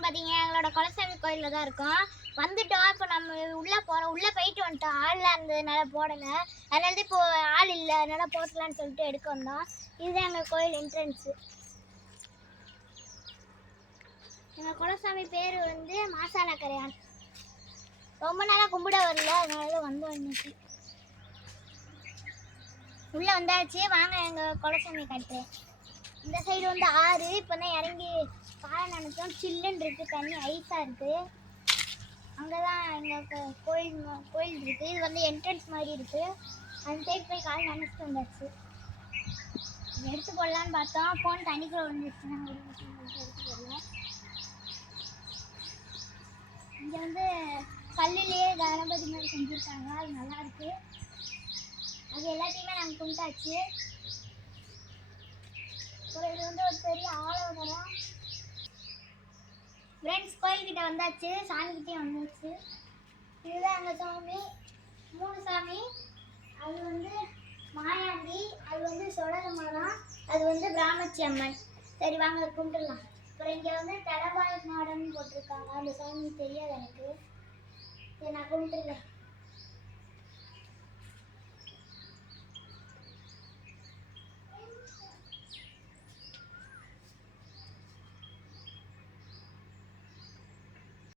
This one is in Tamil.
இருக்கோம்னு பார்த்தீங்க எங்களோட குலசாமி கோயிலில் தான் இருக்கோம். வந்துட்டோம். இப்போ நம்ம உள்ளே போயிட்டு வந்துட்டோம். ஆள்லாம் இருந்ததுனால போடலை. அதனால தான் இப்போ ஆள் இல்லை, அதனால போட்டலான்னு சொல்லிட்டு எடுக்க வந்தோம். இதுதான் எங்கள் கோயில் என்ட்ரன்ஸு. எங்கள் குலசாமி பேர் வந்து மாசான கரையான். ரொம்ப நாளாக கும்பிட வரல, அதனால தான் வந்தோம் இன்னைக்கு. உள்ளே வந்தாச்சு, வாங்க எங்கள் குலசாமி காட்டுறேன். இந்த சைடு வந்து ஆறு. இப்போ தான் இறங்கி காலை நினைச்சோம். சில்லுன்னு இருக்குது, தண்ணி ஐஸாக இருக்குது. அங்கே தான் எங்கள் கோயில் இருக்குது. இது வந்து என்ட்ரன்ஸ் மாதிரி இருக்குது. அந்த சைடு போய் காலை நினச்சிட்டு வந்தாச்சு. எடுத்து போடலான்னு பார்த்தோம், ஃபோன் தண்ணிக்குள்ள வந்துச்சு. நாங்கள் எடுத்து போடலாம். இங்கே வந்து கல்லுலேயே கணபதி மாதிரி செஞ்சுருக்காங்க, அது நல்லாயிருக்கு. அது எல்லாத்தையுமே நாங்கள் கும்பிட்டாச்சு. அப்புறம் இது வந்து ஒரு பெரிய ஆலோகரம். ஃப்ரெண்ட்ஸ் கோயில்கிட்ட வந்தாச்சு, சாமிக்கிட்டே வந்தாச்சு. இதுதான் எங்கள் சாமி. 3 சாமி. அது வந்து மாயாண்டி, அது வந்து சொடலமாதான், அது வந்து பிராமச்சி அம்மன். சரி வாங்க கும்பிட்டுலாம். அப்புறம் இங்கே வந்து தலபாய் மாடன்னு போட்டிருக்காங்க, அந்த சாமி தெரியாது எனக்கு. சரி நான் கும்பிட்டுருக்கேன்.